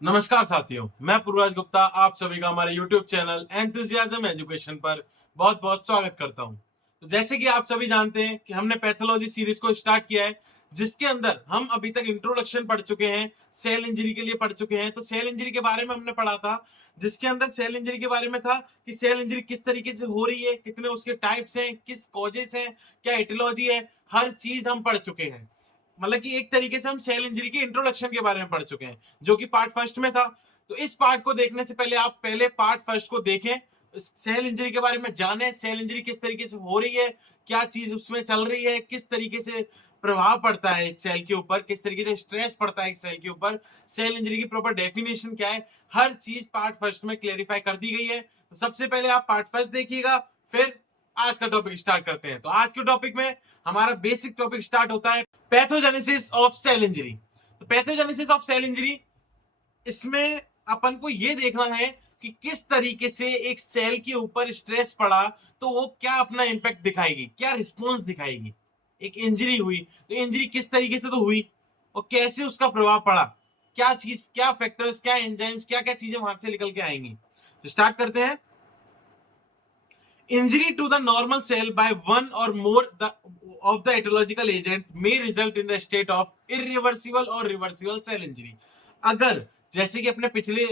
नमस्कार साथियों, मैं पूर्वज गुप्ता आप सभी का हमारे YouTube चैनल एंथुसियाज्म एजुकेशन पर बहुत बहुत स्वागत करता हूं। तो जैसे कि आप सभी जानते हैं कि हमने पैथोलॉजी सीरीज को स्टार्ट किया है, जिसके अंदर हम अभी तक इंट्रोडक्शन पढ़ चुके हैं, सेल इंजरी के लिए पढ़ चुके हैं। तो सेल इंजरी के बारे में हमने पढ़ा था, जिसके अंदर सेल इंजरी के बारे में था कि सेल इंजरी किस तरीके से हो रही है, कितने उसके टाइप्स हैं, किस कॉजेस हैं, क्या एटियोलॉजी है, हर चीज हम पढ़ चुके हैं। मतलब कि एक तरीके से हम सेल इंजरी के इंट्रोडक्शन के बारे में पढ़ चुके हैं, जो कि पार्ट फर्स्ट में था। तो इस पार्ट को देखने से पहले आप पहले पार्ट फर्स्ट को देखें, सेल इंजरी के बारे में जाने, सेल इंजरी किस तरीके से हो रही है, क्या चीज उसमें चल रही है, किस तरीके से प्रभाव पड़ता है एक सेल के ऊपर, किस तरीके से स्ट्रेस पड़ता है एक सेल के ऊपर, सेल इंजरी की प्रॉपर डेफिनेशन क्या है, हर चीज पार्ट फर्स्ट में क्लेरिफाई कर दी गई है। तो सबसे पहले आप पार्ट फर्स्ट देखिएगा, फिर आज का टॉपिक स्टार्ट करते हैं। तो आज के टॉपिक में हमारा बेसिक टॉपिक स्टार्ट होता है पैथोजेनेसिस ऑफ सेल इंजरी। तो पैथोजेनेसिस ऑफ सेल इंजरी, इसमें अपन को यह देखना है कि किस तरीके से एक सेल के ऊपर स्ट्रेस पड़ा तो वो क्या अपना इंपैक्ट दिखाएगी, क्या रिस्पॉन्स दिखाएगी। एक इंजरी हुई तो इंजरी किस तरीके से तो हुई और कैसे उसका प्रभाव पड़ा, क्या चीज, क्या फैक्टर्स, क्या एंजाइम्स, क्या क्या चीजें वहां से निकल के आएंगी। तो स्टार्ट करते हैं। Injury to the normal cell by one or more of the etiological agent may result in the state of irreversible or reversible cell injury. अगर जैसे कि अपने पिछले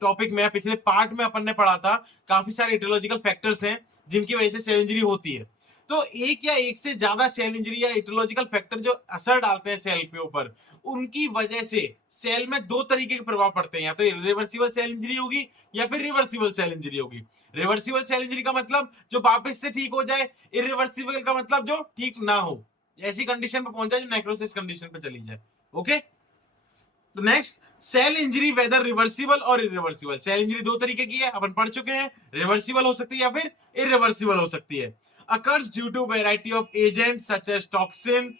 टॉपिक में, पिछले पार्ट में अपन ने पढ़ा था, काफी सारे एटियोलॉजिकल फैक्टर्स हैं जिनकी वजह से सेल इंजरी होती है। तो एक या एक से ज्यादा सेल इंजरी या एटियोलॉजिकल फैक्टर जो असर डालते हैं सेल के ऊपर, उनकी वजह से सेल में दो तरीके के प्रभाव पड़ते हैं, या तो इरिवर्सिबल सेल इंजरी होगी या फिर रिवर्सिबल सेल इंजरी होगी। रिवर्सिबल सेल इंजरी का मतलब जो वापस से ठीक हो जाए, इरिवर्सिबल का मतलब जो ठीक ना हो, ऐसी कंडीशन पे पहुंच जाए जो नेक्रोसिस कंडीशन पे चली जाए। ओके, तो next, cell injury whether reversible और इरिवर्सिबल। सेल इंजरी दो तरीके की है, अपन पढ़ चुके हैं, रिवर्सिबल हो सकती है या फिर इरिवर्सिबल हो सकती है। Occurs due to variety of agent such as toxin,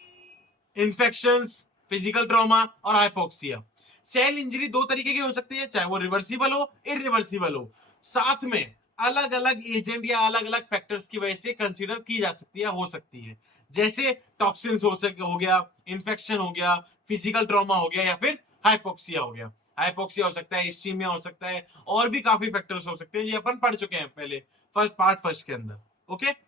infections, physical trauma और हाइपोक्सिया। सेल इंजरी दो तरीके की हो सकती है, चाहे वो रिवर्सिबल हो, इरिवर्सिबल हो। साथ में अलग अलग एजेंट या अलग अलग फैक्टर्स की वजह से कंसीडर की जा सकती है, हो सकती है। जैसे टॉक्सिन्स हो गया, इन्फेक्शन हो गया, फिजिकल ट्रॉमा हो गया, या फिर हाइपोक्सिया हो गया। हाइपोक्सिया हो सकता है, इस्चीमिया हो सकता है, और भी काफी फैक्टर्स हो सकते हैं, ये अपन पढ़ चुके हैं पहले फर्स्ट पार्ट फर्स्ट के अंदर। Okay,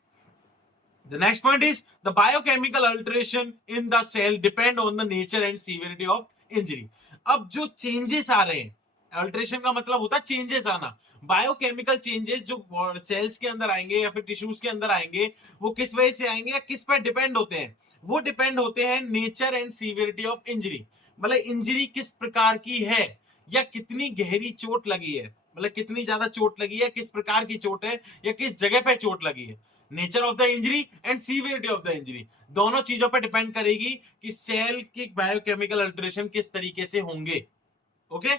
the next point is the biochemical alteration in the cell depend on the nature and severity of injury. अब जो चेंजेस आ रहे हैं, अल्ट्रेशन का मतलब होता है चेंजेस आना। बायोकेमिकल चेंजेस जो सेल्स के अंदर आएंगे या फिर टिश्यूज के अंदर आएंगे, वो किस वजह से आएंगे या किस पर डिपेंड होते हैं? वो डिपेंड होते हैं nature and severity of injury. मतलब इंजरी किस प्रकार की है, या कितनी गहरी चोट लगी है, मतलब कितनी ज्यादा चोट लगी है, किस प्रकार की चोट है, या किस जगह पे चोट लगी है। Nature of the injury and severity of the injury, दोनों चीजों पर डिपेंड करेगी कि सेल की बायोकेमिकल अल्टरेशन किस तरीके से होंगे। ओके,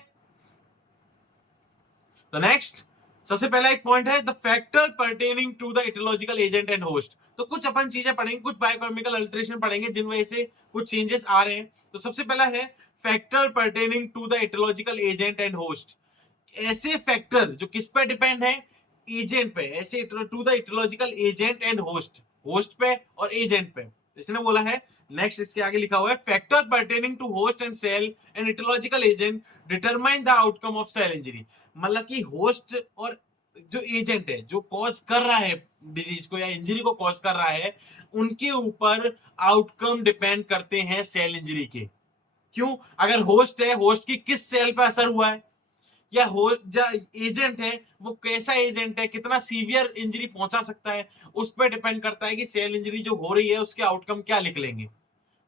तो नेक्स्ट, सबसे पहला एक पॉइंट है the factor pertaining to the etiological agent and host. तो कुछ अपन चीजें पढ़ेंगे, कुछ बायोकेमिकल अल्टरेशन पढ़ेंगे जिन वजह से कुछ चेंजेस आ रहे हैं। तो सबसे पहला है factor pertaining to the etiological agent and host. ऐसे फैक्टर जो किस पे डिपेंड है, एजेंट पे, ऐसे to the etiological agent and host, host पे और एजेंट पे। इसने बोला है, नेक्स्ट इसके आगे लिखा हुआ है factor pertaining to host and cell and etiological agent determine the outcome of cell injury. मतलब कि होस्ट और जो एजेंट है जो कॉज कर रहा है डिजीज को या इंजरी को कॉज कर रहा है, उनके ऊपर आउटकम डिपेंड करते हैं सेल इंजरी के। क्यों? अगर होस्ट है, होस्ट की किस सेल पे असर हुआ है, या हो जा एजेंट है वो कैसा एजेंट है, कितना सीवियर इंजरी पहुंचा सकता है, उस पर डिपेंड करता है कि सेल इंजरी जो हो रही है उसके आउटकम क्या निकलेंगे।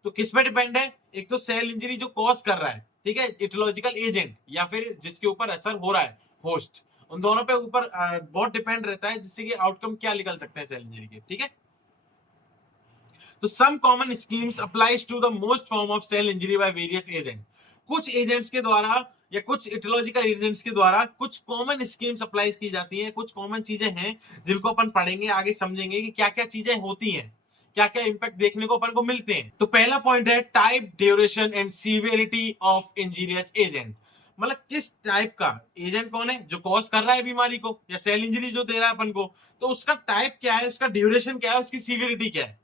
तो किस पे डिपेंड है? एक तो सेल इंजरी जो कॉज कर रहा है, ठीक है, इटोलॉजिकल एजेंट, या फिर जिसके ऊपर असर हो रहा है, होस्ट। उन दोनों पे ऊपर बहुत डिपेंड रहता है, जिससे कि आउटकम क्या निकल सकते हैं सेल इंजरी के। ठीक है, तो some common schemes applies to the most form of cell injury by various agent. कुछ एजेंट्स के द्वारा या कुछ इटोलॉजिकल एजेंट्स के द्वारा कुछ कॉमन स्कीम्स अप्लाई की जाती हैं, कुछ कॉमन चीजें हैं जिनको अपन पढ़ेंगे, आगे समझेंगे कि क्या क्या चीजें होती हैं, क्या क्या इंपैक्ट देखने को अपन को मिलते हैं। तो पहला पॉइंट है type, duration and severity of injurious agent. मतलब किस टाइप का एजेंट कौन है जो कॉज कर रहा है बीमारी को या सेल इंजरी जो दे रहा है अपन को, तो उसका टाइप क्या है, उसका ड्यूरेशन क्या है, उसकी सीवियरिटी क्या है,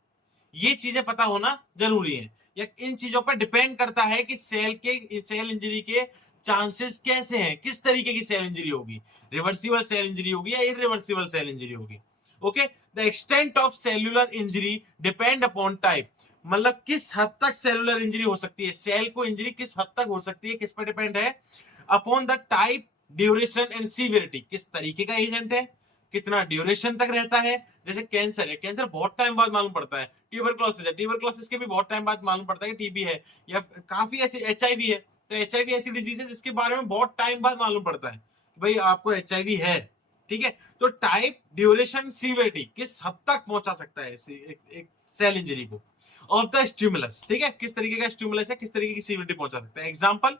ये चीजें पता होना जरूरी है। या इन चीजों पर डिपेंड करता है कि सेल इंजरी के चांसेस कैसे हैं, किस तरीके की सेल इंजरी होगी, रिवर्सिबल सेल इंजरी होगी या इरिवर्सिबल सेल इंजरी होगी। Okay, the extent of cellular injury depend upon type, मतलब किस हद तक सेलुलर इंजरी हो सकती है, सेल को इंजरी किस हद तक हो सकती है, किस पर डिपेंड है, upon the type, duration and severity, किस तरीके का एजेंट है, कितना ड्यूरेशन तक रहता है। जैसे कैंसर है, कैंसर बहुत टाइम बाद मालूम पड़ता है, ट्यूबरक्लोसिस है, ट्यूबरक्लोसिस के भी बहुत टाइम बाद मालूम पड़ता है कि टीबी है, या काफी ऐसे एचआईवी है, तो एचआईवी ऐसी डिजीज है जिसके बारे में बहुत टाइम बाद मालूम पड़ता है कि भाई आपको एचआईवी है। ठीक है, तो टाइप, ड्यूरेशन, सीवियरिटी, किस हद तक पहुंचा सकता है एक सेल इंजरी को, ऑफ द स्टिमुलस, ठीक है, किस तरीके का स्टिमुलस है, किस तरीके की सीवियरिटी पहुंचा सकता है। Example,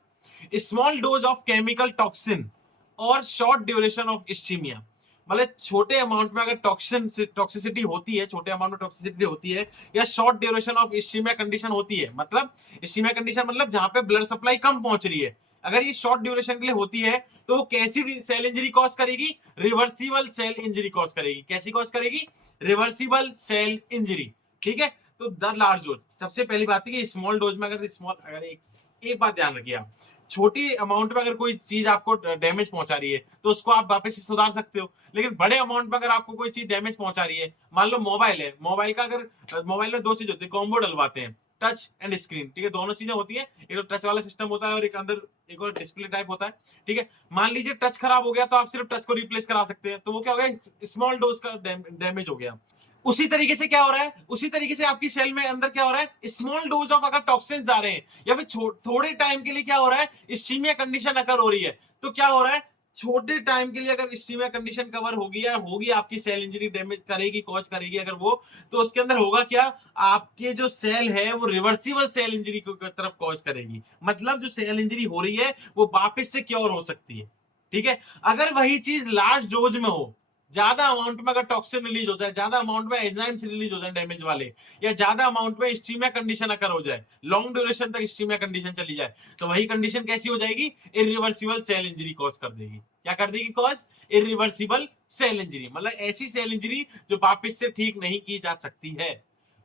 small dose of chemical toxin और शॉर्ट ड्यूरेशन ऑफ इस्चीमिया, मतलब छोटे अमाउंट में अगर टॉक्सिसिटी होती है, छोटे अमाउंट में टॉक्सिसिटी होती है, या short duration of ischaemia condition होती है, मतलब इस्चीमिया कंडीशन मतलब जहां पे ब्लड सप्लाई कम पहुंच रही है, अगर ये शॉर्ट ड्यूरेशन के लिए होती है तो वो कैसी सेल इंजरी कॉज करेगी, रिवर्सिबल सेल इंजरी कॉज करेगी। कैसी कॉज करेगी, रिवर्सिबल सेल इंजरी। ठीक है, तो द लार्ज डोज, सबसे पहली बात है कि स्मॉल डोज में अगर एक बात ध्यान रखिए आप, छोटी अमाउंट में अगर कोई चीज आपको डैमेज पहुंचा रही है तो उसको आप वापस से सुधार सकते हो, लेकिन बड़े अमाउंट में अगर आपको कोई चीज डैमेज पहुंचा रही है, मान लो मोबाइल है, मोबाइल का अगर मोबाइल में दो चीज होती है, कॉम्बो डलवाते हैं, टच एंड स्क्रीन, ठीक है, दोनों चीजें होती है, एक तो टच वाला सिस्टम होता है और एक अंदर एक और डिस्प्ले टाइप होता है। ठीक है, मान लीजिए टच खराब हो गया तो आप सिर्फ टच को रिप्लेस करा सकते हैं, तो वो क्या हो गया, स्मॉल डोज का डैमेज हो गया। उसी तरीके से क्या हो रहा है, उसी तरीके से आपकी सेल में अंदर क्या हो रहा है, स्मॉल डोज ऑफ अगर टॉक्सिन्स आ रहे हैं या फिर थोड़े टाइम के लिए क्या हो रहा है, इस्चीमिया कंडीशन अकर हो रही है, तो क्या हो रहा है, छोटे टाइम के लिए अगर इस्चीमिया कंडीशन कवर होगी या होगी, आपकी सेल इंजरी डैमेज करेगी, कॉज करेगी अगर वो, तो उसके अंदर होगा क्या, आपके जो सेल है वो रिवर्सिबल सेल इंजरी की तरफ कॉज करेगी, मतलब जो सेल इंजरी हो रही है वो वापस से क्योर हो सकती है। ठीक है, अगर वही चीज लार्ज डोज में हो, ज्यादा अमाउंट में अगर टॉक्सिन रिलीज हो जाए, ज्यादा अमाउंट में एंजाइम्स रिलीज हो जाए डैमेज वाले, या ज्यादा अमाउंट में इस्चीमिया कंडीशन अकर हो जाए, लॉन्ग ड्यूरेशन तक इस्चीमिया कंडीशन चली जाए, तो वही कंडीशन कैसी हो जाएगी, इरिवर्सिबल सेल इंजरी कॉज कर देगी। क्या कर देगी कॉज, इरिवर्सिबल सेल इंजरी, मतलब ऐसी सेल इंजरी जो वापस से ठीक नहीं की जा सकती है,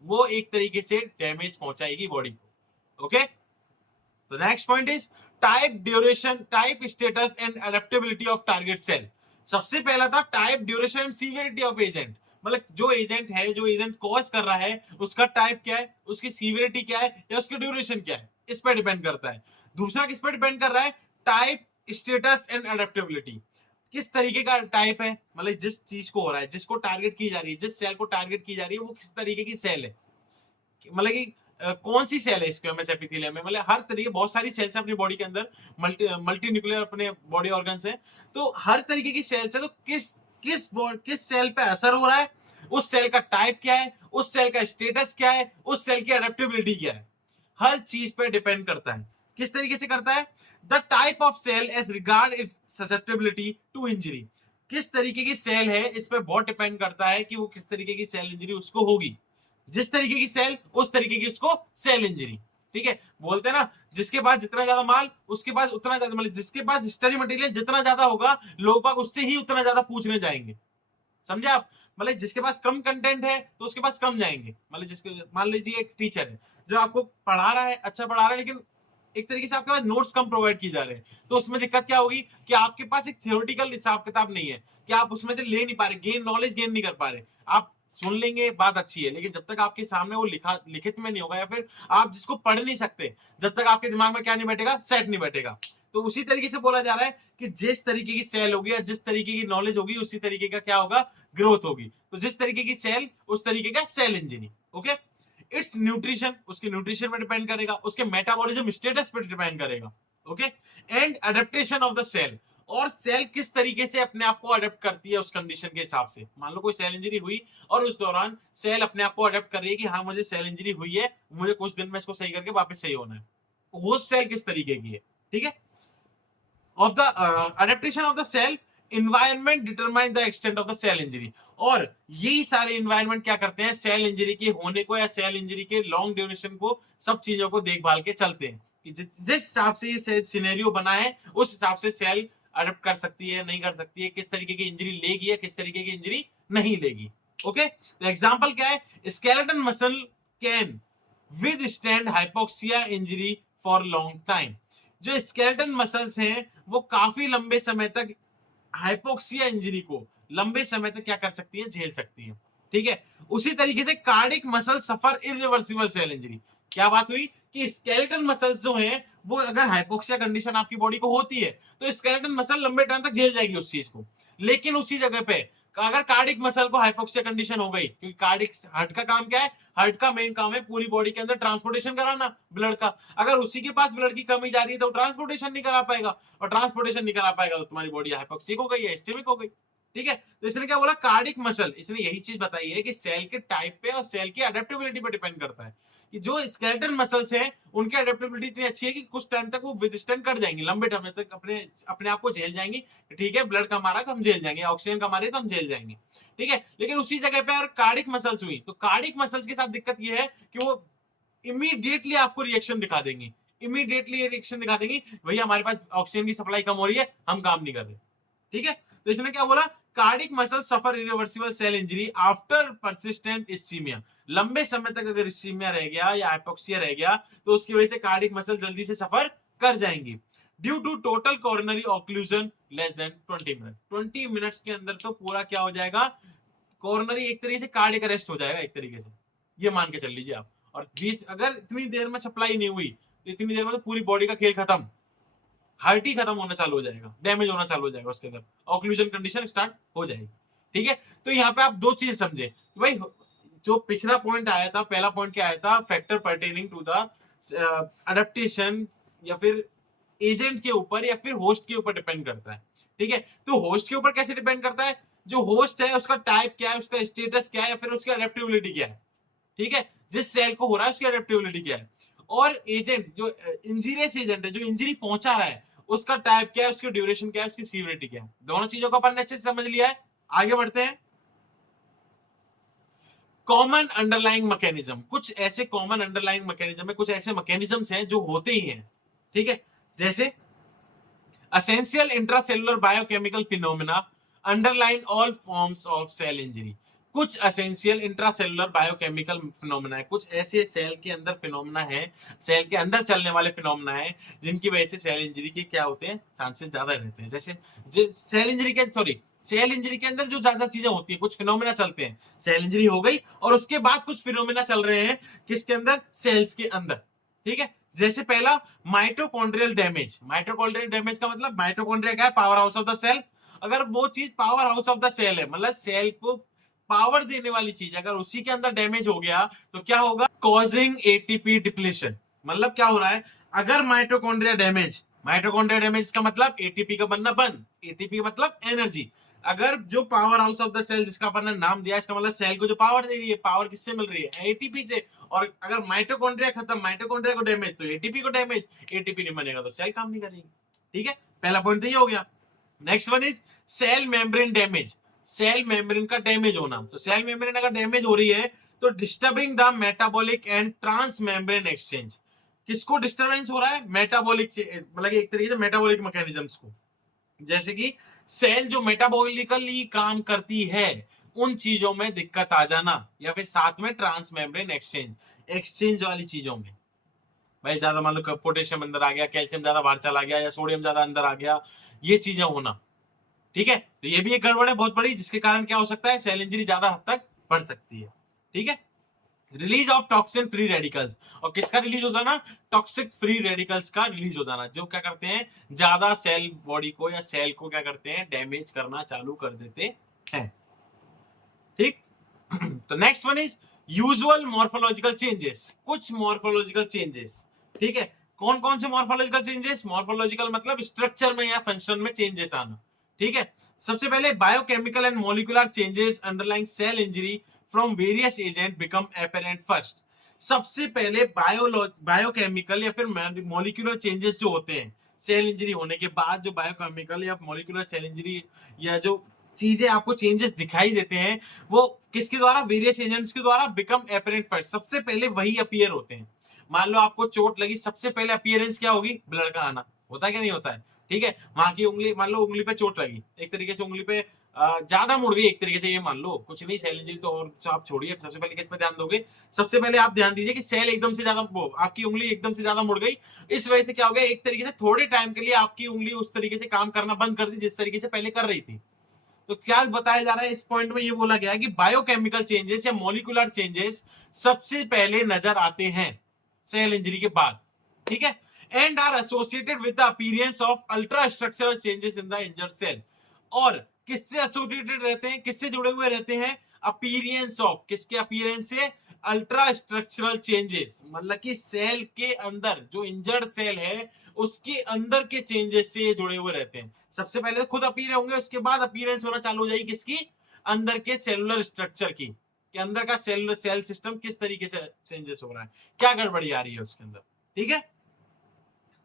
वो एक तरीके से डैमेज पहुंचाएगी बॉडी को। ओके, तो next point is type, duration, type, status and adaptability of target cell. सबसे पहला था type, duration and severity of agent, मतलब जो एजेंट है, जो एजेंट कॉज कर रहा है, उसका टाइप क्या है, उसकी सीवियरिटी क्या है, या उसकी ड्यूरेशन क्या है, इस पर डिपेंड करता है। दूसरा किस पर डिपेंड कर रहा है, टाइप, स्टेटस एंड एडेप्टेबिलिटी, किस तरीके का टाइप है, मतलब जिस चीज को हो रहा है, जिसको टारगेट की जा रही है, जिस सेल को टारगेट की जा रही है, वो किस तरीके की सेल है, मतलब कि कौन सी सेल है स्क्वेमस एपिथेलियम में, मतलब हर तरीके, बहुत सारी सेल्स है अपनी बॉडी के अंदर, मल्टी न्यूक्लियर अपने बॉडी ऑर्गन्स है, तो हर तरीके की सेल्स है, तो किस सेल पे असर हो रहा है, उस सेल का टाइप क्या है, उस सेल का स्टेटस क्या है, उस सेल की अडेप्टेबिलिटी क्या है, हर चीज पे डिपेंड करता है। किस तरीके से करता है, the type of cell as regard its susceptibility to injury, किस तरीके की सेल है इस पे बहुत डिपेंड करता है कि वो किस तरीके की सेल इंजरी उसको होगी, जिस तरीके की सेल उस तरीके की उसको सेल इंजरी। ठीक है, बोलते हैं ना, जिसके पास जितना ज्यादा माल उसके पास उतना ज्यादा, मतलब जिसके पास स्टडी मटेरियल जितना ज्यादा होगा, लोग बाग उससे ही उतना ज्यादा पूछने जाएंगे। समझे आप, मतलब जिसके पास कम कंटेंट है तो उसके पास कम जाएंगे, मतलब जिसके, मान लीजिए एक टीचर है जो आपको पढ़ा रहा है, अच्छा पढ़ा रहा है, लेकिन एक तरीके से आपके पास नोट्स कम प्रोवाइड की जा रहे हैं, तो उसमें दिक्कत क्या होगी कि आपके पास एक थियोरेटिकल हिसाब किताब नहीं है, कि आप उसमें से ले नहीं पा रहे, नॉलेज गेन नहीं कर पा रहे। आप सुन लेंगे बात अच्छी है, लेकिन जब तक आपके सामने वो लिखित में नहीं होगा, या फिर आप जिसको पढ़ नहीं सकते, जब तक आपके दिमाग में क्या नहीं बैठेगा, सेट नहीं बैठेगा। तो उसी तरीके से बोला जा रहा है कि जिस तरीके की सेल होगी या जिस तरीके की नॉलेज होगी, उसी तरीके का क्या होगा, ग्रोथ होगी। तो जिस तरीके की सेल उस तरीके का cell injury. Okay, its nutrition, उसके न्यूट्रिशन पे डिपेंड करेगा, उसके मेटाबॉलिज्म स्टेटस पे डिपेंड करेगा। Okay, and adaptation of the cell, और सेल किस तरीके से अपने आप को अडेप्ट करती है उस कंडीशन के हिसाब से। मान लो कोई सेल इंजरी हुई और उस दौरान सेल अपने आप को अडेप्ट कर रही है कि हाँ मुझे सेल इंजरी हुई है, मुझे कुछ दिन में इसको सही करके वापस सही होना है, वो सेल किस तरीके की है। ठीक है, of the adaptation of the cell, environment determine the extent of the cell injury, और यही सारे environment क्या करते हैं, सेल इंजरी के होने को या सेल इंजरी के लॉन्ग ड्यूरेशन को, सब चीजों को देखभाल के चलते हैं कि जिस हिसाब से ये सिनेरियो बना है उस हिसाब से सेल अडेप्ट कर सकती है, नहीं कर सकती है, किस तरीके की इंजरी लेगी या किस तरीके की इंजरी नहीं लेगी। ओके, तो एग्जांपल क्या है, skeleton muscle can with stand hypoxia injury for long time, जो स्केलेटन मसल्स हैं वो काफी लंबे समय तक हाइपोक्सिया इंजरी को लंबे समय तक क्या कर सकती है, झेल सकती है। ठीक है, उसी तरीके से cardiac muscle suffer irreversible cell injury. क्या बात हुई कि स्केलेटन मसल्स जो हैं वो अगर हाइपोक्सिया कंडीशन आपकी बॉडी को होती है तो स्केलेटन मसल लंबे टाइम तक झेल जाएगी उस चीज को। लेकिन उसी जगह पे अगर कार्डिक मसल को हाइपोक्सिया कंडीशन हो गई, क्योंकि कार्डिक हार्ट का काम क्या है, हार्ट का मेन काम है पूरी बॉडी के अंदर ट्रांसपोर्टेशन कराना ब्लड का। अगर उसी के पास ब्लड की कमी जा रही है तो ट्रांसपोर्टेशन नहीं करा पाएगा, और ट्रांसपोर्टेशन नहीं करा पाएगा तो तुम्हारी बॉडी हाइपोक्सिक हो गई है, इस्टेमिक हो गई। ठीक है, तो इसने क्या बोला, कार्डिक मसल, इसने यही चीज बताई है कि सेल के टाइप पे और सेल की अडेप्टेबिलिटी पे डिपेंड करता है कि जो स्केलेटन मसल्स हैं उनकी अडेप्टेबिलिटी इतनी अच्छी है कि कुछ टाइम तक वो विदस्टैंड कर जाएंगी, लंबे टाइम तक अपने अपने आप को झेल जाएंगी। ठीक है, ब्लड का मारा तो हम झेल जाएंगे, ऑक्सीजन का मारे तो हम झेल जाएंगे। ठीक है, लेकिन उसी जगह पे अगर कार्डिक मसल्स हुई तो कार्डिक मसल्स के साथ दिक्कत ये है कि वो इमीडिएटली आपको रिएक्शन दिखा देंगी, इमीडिएटली रिएक्शन दिखा देंगी, भैया हमारे पास ऑक्सीजन की सप्लाई कम हो रही है, हम काम नहीं कर रहे। ठीक है, तो इसने क्या बोला, cardiac muscle suffer irreversible cell injury after persistent ischemia. लंबे समय तक अगर इस्चीमिया रह गया या हाइपोक्सिया रह गया तो उसकी वजह से कार्डिक मसल जल्दी से सफर कर जाएंगी। Due to total coronary occlusion less than 20 minute. 20 minutes के अंदर तो पूरा क्या हो जाएगा, कोरोनरी एक तरीके से कार्डिक अरेस्ट हो जाएगा एक तरीके से, ये मान के चल लीजिए आप। और 20 अगर इतनी देर में सप्लाई नहीं हुई तो इतनी देर में तो पूरी बॉडी का खेल खत्म, हार्ट ही खत्म होना चालू हो जाएगा, डैमेज होना चालू हो जाएगा, उसके अंदर ऑक्लूजन कंडीशन स्टार्ट हो जाएगी। ठीक है, तो यहाँ पे आप दो चीज समझे भाई, जो पिछला पॉइंट आया था, पहला पॉइंट क्या आया था, factor pertaining to the adaptation या फिर एजेंट के ऊपर या फिर होस्ट के ऊपर डिपेंड करता है। ठीक है, तो होस्ट के ऊपर कैसे डिपेंड करता है, जो होस्ट है उसका टाइप क्या है, उसका स्टेटस क्या है, या फिर उसकी अडेप्टेबिलिटी क्या है। ठीक है, जिस सेल को हो रहा है उसकी अडेप्टेबिलिटी क्या है, और एजेंट जो इंजीरियस एजेंट है, जो इंजरी पहुंचा रहा है, उसका टाइप क्या है, उसकी ड्यूरेशन क्या है, उसकी सीवियरिटी क्या है। दोनों चीजों को अपन ने अच्छे से समझ लिया है, आगे बढ़ते हैं। कॉमन अंडरलाइंग मैकेनिज्म, कुछ ऐसे कॉमन अंडरलाइंग मैकेनिज्म है, कुछ ऐसे मैकेनिज्म्स हैं जो होते ही हैं। ठीक है, जैसे essential intracellular biochemical phenomena underline all forms of cell injury। कुछ एसेंशियल इंट्रासेलुलर बायोकेमिकल फिनोमेना है, कुछ ऐसे सेल के अंदर फिनोमेना है, सेल के अंदर चलने वाले फिनोमेना है जिनकी वजह से सेल इंजरी के क्या होते हैं, चांसेस ज्यादा रहते हैं। जैसे सेल इंजरी के सेल इंजरी के अंदर जो ज्यादा चीजें होती है, कुछ फिनोमेना चलते हैं, सेल इंजरी हो गई और उसके बाद कुछ फिनोमेना चल रहे हैं किसके अंदर, सेल्स के अंदर। ठीक है, जैसे पहला माइटोकॉन्ड्रियल डैमेज। माइटोकॉन्ड्रियल डैमेज का मतलब, माइटोकॉन्ड्रिया क्या है, power house of the cell. अगर वो चीज power house of the cell है, मतलब सेल को पावर देने वाली चीज, अगर उसी के अंदर डैमेज हो गया तो क्या होगा, कॉजिंग एटीपी डिप्लीशन। मतलब क्या हो रहा है, अगर माइटोकॉन्ड्रिया डैमेज, माइटोकॉन्ड्रिया डैमेज का मतलब एटीपी का बनना बंद, एटीपी मतलब एनर्जी। अगर जो power house of the cell जिसका अपन ने नाम दिया, इसका मतलब सेल को जो पावर दे रही है, पावर किससे मिल रही है, एटीपी से। और अगर माइटोकॉन्ड्रिया खत्म, माइटोकॉन्ड्रिया को डैमेज तो एटीपी को डैमेज, एटीपी नहीं बनेगा तो सेल काम नहीं करेगी। ठीक है, पहला पॉइंट तो ये हो गया। Next one is cell membrane damage. Cell membrane का डैमेज होना, तो सेल मेम्ब्रेन अगर डैमेज हो रही है तो disturbing the metabolic and transmembrane exchange. किसको डिस्टर्बेंस हो रहा है, मेटाबॉलिक, मतलब एक तरीके से मेटाबॉलिक मैकेनिज्म्स को। जैसे कि सेल जो मेटाबॉलिकली काम करती है उन चीजों में दिक्कत आ जाना, या फिर साथ में ट्रांस मेम्ब्रेन एक्सचेंज वाली चीजों में, भाई ज्यादा मान लो पोटेशियम अंदर आ गया, कैल्शियम ज्यादा बाहर चला गया, या सोडियम ज्यादा अंदर आ गया, ये चीजें होना। ठीक है, तो ये भी एक गड़बड़ है बहुत बड़ी, जिसके कारण क्या हो सकता है, सेल इंजरी ज्यादा हद तक बढ़ सकती है। ठीक है, release of toxin free radicals, और किसका रिलीज हो जाना, टॉक्सिक फ्री रेडिकल्स का रिलीज हो जाना, जो क्या करते हैं, ज्यादा सेल बॉडी को या सेल को क्या करते हैं, डैमेज करना चालू कर देते हैं। ठीक, तो next one is usual morphological changes, कुछ मॉर्फोलॉजिकल चेंजेस। ठीक है, कौन कौन से मॉर्फोलॉजिकल चेंजेस, मॉर्फोलॉजिकल मतलब स्ट्रक्चर में या फंक्शन में चेंजेस आना। ठीक है, सबसे पहले biochemical and molecular changes underlying cell injury from various agent become apparent first. सबसे पहले बायोकेमिकल या फिर मॉलिक्यूलर चेंजेस जो होते हैं सेल इंजरी होने के बाद, जो बायोकेमिकल या मॉलिक्यूलर सेल इंजरी या जो चीजें आपको चेंजेस दिखाई देते हैं, वो किसके द्वारा, वेरियस एजेंट्स के द्वारा बिकम एपेरेंट फर्स्ट, सबसे पहले वही अपीयर होते हैं। मान लो आपको चोट लगी, सबसे पहले अपीयरेंस क्या होगी, ब्लड का आना, होता है क्या नहीं होता है। ठीक है, वहां की उंगली, मान लो उंगली पे चोट लगी, एक तरीके से उंगली पे ज्यादा मुड़ गई एक तरीके से, ये मान लो कुछ नहीं, सेल इंजरी तो और आप छोड़िए, सबसे पहले किस पे ध्यान दोगे, सबसे पहले आप ध्यान दीजिए कि सेल एकदम से ज्यादा, आपकी उंगली एकदम से ज्यादा मुड़ गई, इस वजह से क्या हो गया, एक तरीके से थोड़े टाइम के लिए आपकी उंगली उस तरीके से काम करना बंद कर दी जिस तरीके से पहले कर रही थी। तो क्या बताया जा रहा है इस पॉइंट में, ये बोला गया कि बायोकेमिकल चेंजेस या मॉलिक्यूलर चेंजेस सबसे पहले नजर आते हैं सेल इंजरी के बाद, ठीक है, and are associated with the appearance of ultrastructural changes in the injured cell. और किससे एसोसिएटेड रहते हैं, किससे जुड़े हुए रहते हैं, अपीयरेंस ऑफ, किसके अपीयरेंस से, अल्ट्रा स्ट्रक्चरल चेंजेस, मतलब कि सेल के अंदर जो इंजर्ड सेल है उसके अंदर के चेंजेस से जुड़े हुए रहते हैं। सबसे पहले तो खुद अपीयर होंगे, उसके बाद अपीयरेंस होना चालू हो जाएगी किसकी, अंदर के सेलुलर स्ट्रक्चर की, कि अंदर का सेलुलर सेल सिस्टम किस तरीके से चेंजेस हो रहा है, क्या गड़बड़ी आ रही है उसके अंदर, ठीक है।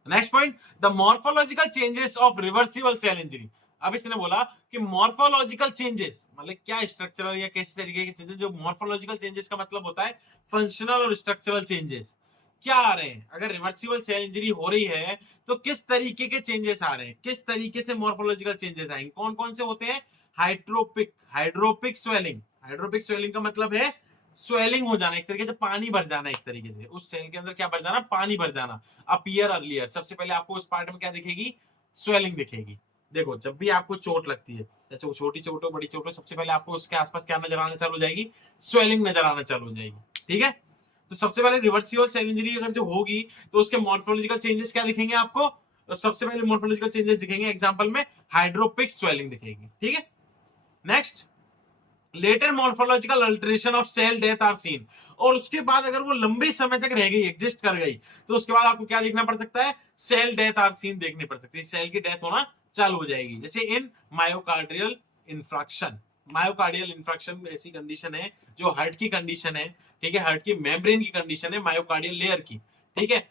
Next point, the morphological changes of reversible cell injury. अब इसने बोला कि मॉर्फोलॉजिकल चेंजेस मतलब क्या, स्ट्रक्चरल या किस तरीके के चेंजेस, जो मॉर्फोलॉजिकल चेंजेस का मतलब होता है फंक्शनल और स्ट्रक्चरल चेंजेस क्या आ रहे हैं, अगर रिवर्सिबल सेल इंजरी हो रही है तो किस तरीके के चेंजेस आ रहे हैं, किस तरीके से मॉर्फोलॉजिकल चेंजेस आएंगे, कौन कौन से होते हैं, hydropic, hydropic swelling, hydropic swelling का मतलब है स्वेलिंग हो जाना, एक तरीके से पानी भर जाना, एक तरीके से उस सेल के अंदर क्या भर जाना, पानी भर जाना। अपीयर अर्लियर, सबसे पहले आपको उस पार्ट में क्या दिखेगी, स्वेलिंग दिखेगी। देखो जब भी आपको चोट लगती है, चाहे छोटी चोट हो बड़ी चोट हो, सबसे पहले आपको उसके आसपास क्या नजर आना चालू हो जाएगी, स्वेलिंग नजर आना चालू हो जाएगी, ठीक है। तो सबसे पहले रिवर्सिबल सेल इंजरी अगर जो होगी तो उसके मॉर्फोलॉजिकल चेंजेस क्या दिखेंगे आपको, तो सबसे पहले मॉर्फोलॉजिकल चेंजेस दिखेंगे, एग्जांपल में हाइड्रोपिक स्वेलिंग दिखेगी, ठीक है। Next, later morphological alteration of cell death are seen, और उसके बाद अगर वो लंबे समय तक रह गई, एग्जिस्ट कर गई, तो उसके बाद आपको क्या देखना पड़ सकता है, सेल डेथ आर सीन देखनी पड़ सकती है, सेल की डेथ होना चालू हो जाएगी, जैसे इन मायोकार्डियल इंफ्रैक्शन। मायोकार्डियल इंफ्रैक्शन ऐसी कंडीशन है जो हार्ट की कंडीशन है, ठीक है, हार्ट की मेम्ब्रेन की कंडीशन है, मायोकार्डियल लेयर की, ठीक है।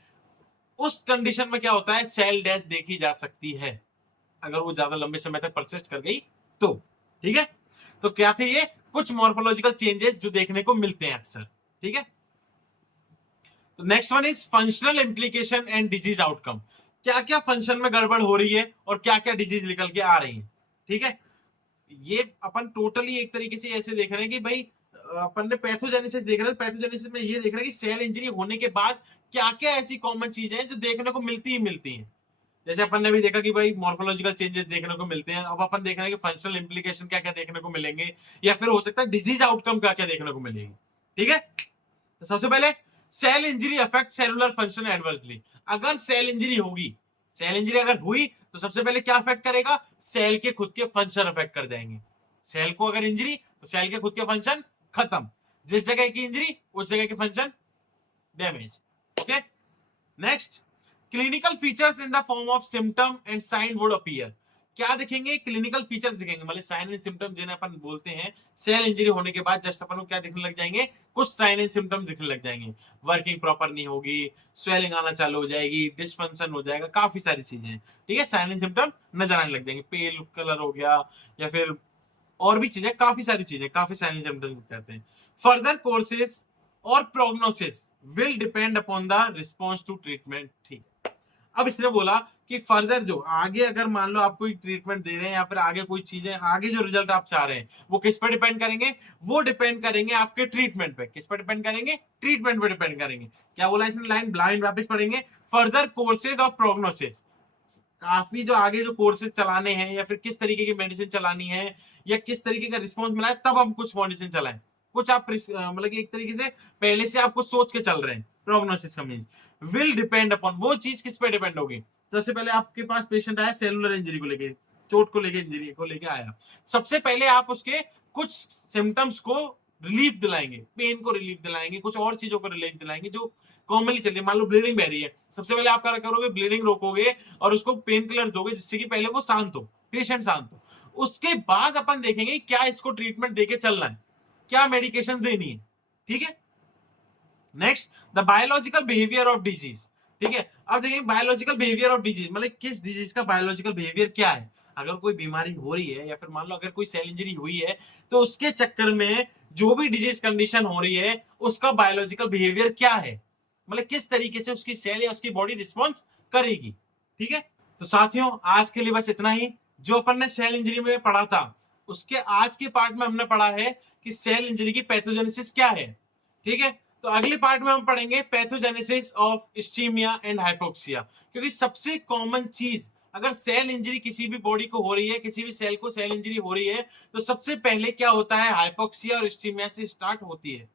उस कंडीशन में क्या होता है, सेल डेथ देखी जा सकती है अगर वो ज्यादा लंबे समय तक परसिस्ट कर गई तो, ठीक है। तो क्या थे ये कुछ मॉर्फोलॉजिकल चेंजेस जो देखने को मिलते हैं अक्सर, ठीक है। तो next one is functional implication and disease outcome, क्या क्या फंक्शन में गड़बड़ हो रही है और क्या क्या डिजीज निकल के आ रही है, ठीक है। ये अपन टोटली एक तरीके से ऐसे देख रहे हैं कि भाई अपन ने पैथोजेनेसिस देख रहे हैं, पैथोजेनेसिस में ये देख रहे हैं कि सेल इंजरी होने के बाद क्या क्या ऐसी कॉमन चीजें हैं जो देखने को मिलती ही मिलती हैं। जैसे अपन ने भी देखा कि भाई मॉर्फोलॉजिकल चेंजेस देखने को मिलते हैं, अब अपन देख रहे हैं कि फंक्शनल इंप्लीकेशन क्या क्या देखने को मिलेंगे, या फिर हो सकता है डिजीज आउटकम क्या क्या देखने को मिलेगी, ठीक है। तो सबसे पहले cell injury affect cellular function adversely, अगर सेल इंजरी होगी, सेल इंजरी अगर हुई तो सबसे पहले क्या अफेक्ट करेगा, सेल के खुद के फंक्शन अफेक्ट कर जाएंगे। सेल को अगर इंजरी तो सेल के खुद के फंक्शन खत्म, जिस जगह की इंजरी उस जगह के function damage, okay. Next, clinical features in the form of symptom and sign would appear, क्या दिखेंगे, क्लिनिकल फीचर्स दिखेंगे, मतलब साइन एंड सिम्टम जिन्हें अपन बोलते हैं सेल इंजरी होने के बाद जस्ट अपन को क्या दिखने लग जाएंगे, कुछ साइन एंड सिम्टम्स दिखने लग जाएंगे, वर्किंग प्रॉपर नहीं होगी, स्वेलिंग आना चालू हो जाएगी, डिसफंक्शन हो जाएगा, काफी सारी चीजें, ठीक है, साइन एंड सिम्टम नजर आने लग जाएंगे, पेल कलर हो गया या फिर और भी चीजें, काफी सारी चीजें, काफी साइन एंड सिम्टम्स दिख जाते हैं। फर्दर कोर्सेस और prognosis will depend upon the response to treatment, ठीक। अब इसने बोला कि फर्दर जो आगे अगर मान लो आप कोई ट्रीटमेंट दे रहे हैं या फिर आगे कोई चीजें, आगे जो रिजल्ट आप चाह रहे हैं वो किस पर डिपेंड करेंगे, वो डिपेंड करेंगे आपके ट्रीटमेंट पे, किस पर डिपेंड करेंगे, ट्रीटमेंट पे डिपेंड करेंगे। क्या बोला इसने लाइन, ब्लाइंड वापस पढ़ेंगे, फर्दर कोर्सेज और प्रोग्नोसिस, काफी जो आगे जो कोर्सेज चलाने हैं या फिर किस तरीके की मेडिसिन चलानी है या किस तरीके का रिस्पॉन्स मिला है तब हम कुछ मेडिसिन चलाएं, कुछ आप मतलब कि एक तरीके से पहले से आपको सोच के चल रहे हैं। प्रोग्नोसिस का मींस विल डिपेंड अपॉन, वो चीज किस पे डिपेंड होगी, सबसे पहले आपके पास पेशेंट आया सेलुलर इंजरी को लेके, चोट को लेके, इंजरी को लेके आया, सबसे पहले आप उसके कुछ सिम्टम्स को रिलीफ दिलाएंगे, पेन को रिलीफ दिलाएंगे, कुछ और चीजों को रिलीफ दिलाएंगे जो कॉमनली चल रही है। मान लो ब्लीडिंग बह रही है, सबसे पहले आप क्या करोगे, ब्लीडिंग रोकोगे और उसको पेन किलर दोगे जिससे कि पहले वो शांत हो, पेशेंट शांत हो। उसके बाद अपन देखेंगे क्या इसको ट्रीटमेंट देके चलना है, क्या मेडिकेशन देनी है, ठीक है। Next, the biological behaviour of disease, ठीक है। अब देखिए बायोलॉजिकल बिहेवियर ऑफ डिजीज मतलब किस डिजीज का बायोलॉजिकल बिहेवियर क्या है, अगर कोई बीमारी हो रही है या फिर मान लो अगर कोई सेल इंजरी हुई है तो उसके चक्कर में जो भी डिजीज कंडीशन हो रही है उसका बायोलॉजिकल बिहेवियर क्या है, मतलब किस तरीके से उसकी सेल या उसकी बॉडी रिस्पॉन्स करेगी, ठीक है। तो साथियों आज के लिए बस इतना ही, जो अपन ने सेल इंजरी में पढ़ा था उसके आज के पार्ट में हमने पढ़ा है कि सेल इंजरी की पैथोजेनेसिस क्या है, ठीक है। तो अगले पार्ट में हम पढ़ेंगे pathogenesis of ischaemia and hypoxia, क्योंकि सबसे कॉमन चीज अगर सेल इंजरी किसी भी बॉडी को हो रही है, किसी भी सेल को सेल इंजरी हो रही है, तो सबसे पहले क्या होता है, हाइपोक्सिया और इस्चीमिया से स्टार्ट होती है,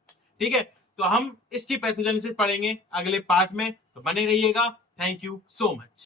ठीक है। तो हम इसकी पैथोजेनेसिस पढ़ेंगे अगले पार्ट में, तो बने रहिएगा। Thank you so much.